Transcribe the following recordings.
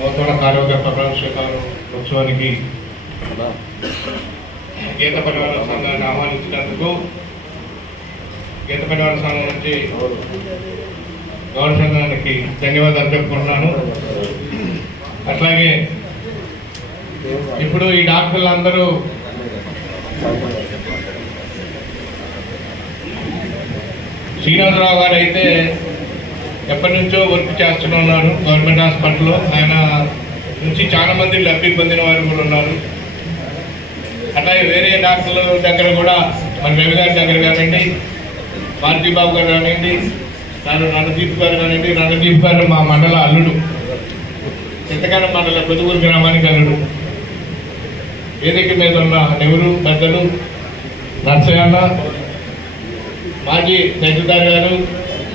నూతన కార్యవర్గ ఉత్సవానికి గీత పరివార సంఘాన్ని ఆహ్వానించినందుకు గీత పరివార సంఘం నుంచి గౌరవ సంఘానికి ధన్యవాదాలు చెప్పుకుంటున్నాను. అట్లాగే ఇప్పుడు ఈ డాక్టర్లందరూ శ్రీనివాసరావు గారు అయితే ఎప్పటి నుంచో వర్క్ చేస్తున్నారు గవర్నమెంట్ హాస్పిటల్లో. ఆయన నుంచి చాలా మంది లబ్ధి పొందిన వారు కూడా ఉన్నారు. అట్లాగే వేరే డాక్టర్ల దగ్గర కూడా మన రవి గారి దగ్గర కానివ్వండి, భారతీ బాబు గారు కానివ్వండి, రణదీప్ గారు కానివ్వండి. రణదీప్ గారు మా మండల అల్లుడు, చింతకాలం మండల కొదుగురు గ్రామానికి అల్లుడు. వేదిక మీద ఉన్న నెవరు పెద్దలు, నర్సయ్యన్న, మాజీ తహసీల్దార్ గారు,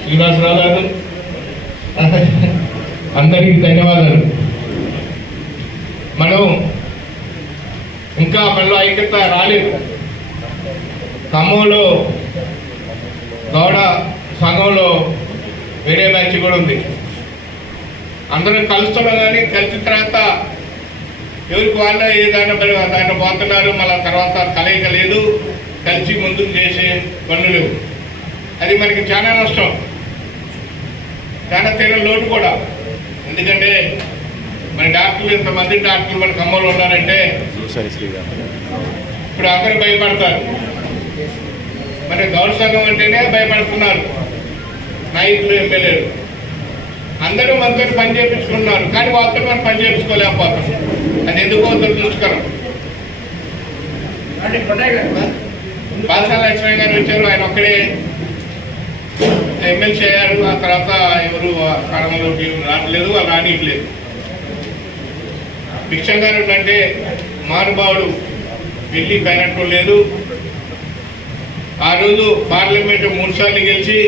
శ్రీనివాసరావు గారు, అందరికీ ధన్యవాదాలు. మనం ఇంకా మనలో ఐక్యత రాలేదు. ఖమ్మంలో గౌడ సంఘంలో వేరే బ్యాచ్ కూడా ఉంది. అందరం కలుస్తున్నాం, కానీ కలిసిన తర్వాత ఎవరికి వాళ్ళ దాన్ని పోతున్నారు. మళ్ళీ తర్వాత కలయిక లేదు, కలిసి ముందుకు చేసే పనులు లేవు. అది మనకి చాలా నష్టం, చాలా తీరం లోటు కూడా. ఎందుకంటే మన డాక్టర్లు ఇంతమంది డాక్టర్లు మన ఖమ్మంలో ఉన్నారంటే ఇప్పుడు అందరూ భయపడతారు. మన గౌరవ సంఘం అంటేనే భయపడుతున్నారు. నాయకులు, ఎమ్మెల్యేలు అందరూ మనతో పని చేయించుకున్నారు, కానీ వాళ్ళతో మనం పని చేయించుకోలేకపోతాం. అది ఎందుకో దురదృష్టకరం. బాలసాల లక్ష్మణ్ గారు వచ్చారు, ఆయన ఒక్కడే ఎమ్మెల్సీ అయ్యారు. ఆ తర్వాత ఎవరు స్థానంలోకి రావట్లేదు, వాళ్ళు రానియట్లేదు. భిక్షం గారు అంటే మహానుభావుడు, వెళ్ళి పైనట్టు లేదు. ఆ రోజు పార్లమెంటు 3 సార్లు గెలిచి,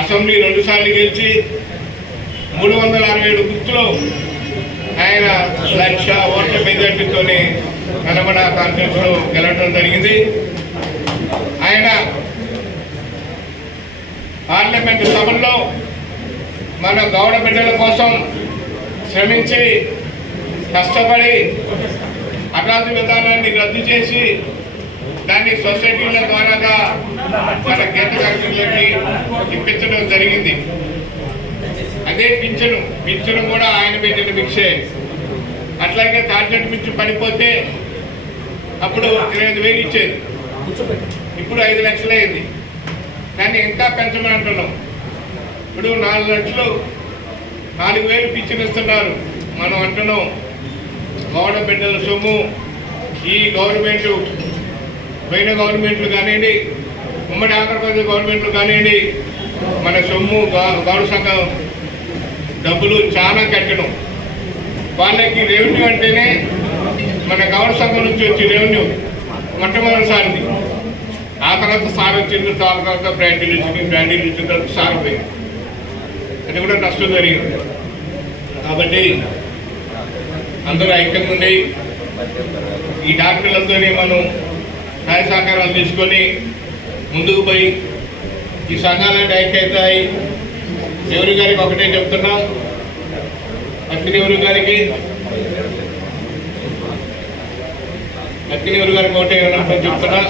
అసెంబ్లీ 2 సార్లు గెలిచి, 367 గుర్తులో ఆయన 1,00,000 ఓట్ల మెజార్టీతో నల్గొండ కాన్ఫరెన్స్లో గెలవడం జరిగింది. ఆయన పార్లమెంటు సభల్లో మన గౌడ బిడ్డల కోసం శ్రమించి కష్టపడి అగాధ విధానాన్ని రద్దు చేసి దాన్ని సొసైటీల ద్వారాగా మన గీత కార్మికులకి ఇప్పించడం జరిగింది. అదే పింఛను కూడా ఆయన పెట్టిన భిక్షే. అట్లాగే టార్గెట్ మించి పడిపోతే అప్పుడు 25,000 ఇచ్చేది, ఇప్పుడు 5 లక్షలు అయింది. కానీ ఇంకా పెంచమని అంటున్నాం. ఇప్పుడు 4 లక్షలు 4,000 పింఛను ఇస్తున్నారు. మనం అంటున్నాం గౌడ బిడ్డల సొమ్ము ఈ గవర్నమెంటు, పోయిన గవర్నమెంట్లు కానివ్వండి, ఉమ్మడి ఆంధ్రప్రదేశ్ గవర్నమెంట్లు కానివ్వండి, మన సొమ్ము గౌడ సంఘం డబ్బులు చాలా కట్టడం. వాళ్ళకి రెవెన్యూ అంటేనే మన గౌడ సంఘం నుంచి వచ్చే రెవెన్యూ మొట్టమొదటిసారిది. ఆ తర్వాత సార్ వచ్చింది, తర్వాత బ్రాండీలు వచ్చిన తర్వాత సార్ పోయింది. అది కూడా నష్టం జరిగింది. కాబట్టి అందరూ ఐక్యంగా ఉండి ఈ డాక్టర్లతోనే మనం సహాయ సహకారాలు తీసుకొని ముందుకు పోయి ఈ సంఘాలన్నీ ఐక్యత అయి నెహ్రూ గారికి ఒకటే చెప్తున్నాం. నెహ్రూ గారికి ఒకటే చెప్తున్నా.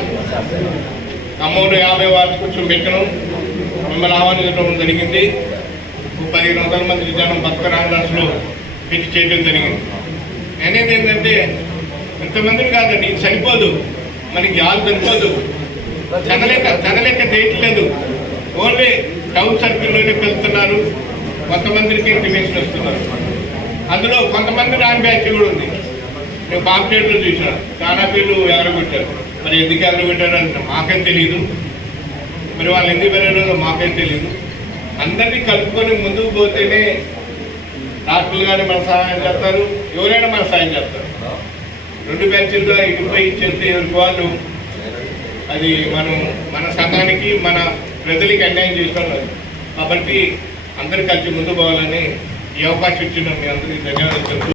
ఖమ్మంలో 50 వార్షికోత్సవం పెట్టడం, మిమ్మల్ని ఆహ్వానించడం జరిగింది. 1500 మంది జనం భక్త రామదాసులో పెట్టి చేయడం జరిగింది. అనేది ఏంటంటే ఇంతమందిని కాదండి, ఇది సరిపోదు, మనకి యాలు సరిపోదు, చదలేక చేయట్లేదు. ఓన్లీ టౌన్ సర్కిల్లోనే వెళ్తున్నారు, కొంతమందికి ఇంటిమేషన్ వస్తున్నారు. అందులో కొంతమంది రాని బ్యాచ్ కూడా ఉంది. నేను పాంప్లెట్లో చూసాను, చాలా పేర్లు ఎవరు పెట్టారు. మరి ఎందుకు ఎవరు పెట్టారు మాకేం తెలియదు, మరి వాళ్ళు ఎందుకు వెళ్ళారో మాకేం తెలియదు. అందరినీ కలుపుకొని ముందుకు పోతేనే డాక్టర్లు కానీ మన సహాయం చేస్తారు, ఎవరైనా మన సహాయం చేస్తారు. 2 బ్యాచ్లుగా ఇటుపై ఇచ్చేస్తే ఎవరికి వాళ్ళు అది మన సంఘానికి, మన ప్రజలకి అన్యాయం చేస్తున్నారు. కాబట్టి అందరు కలిసి ముందు పోవాలని ఈ అవకాశం ఇచ్చిన మీ అందరికీ ధన్యవాదాలు.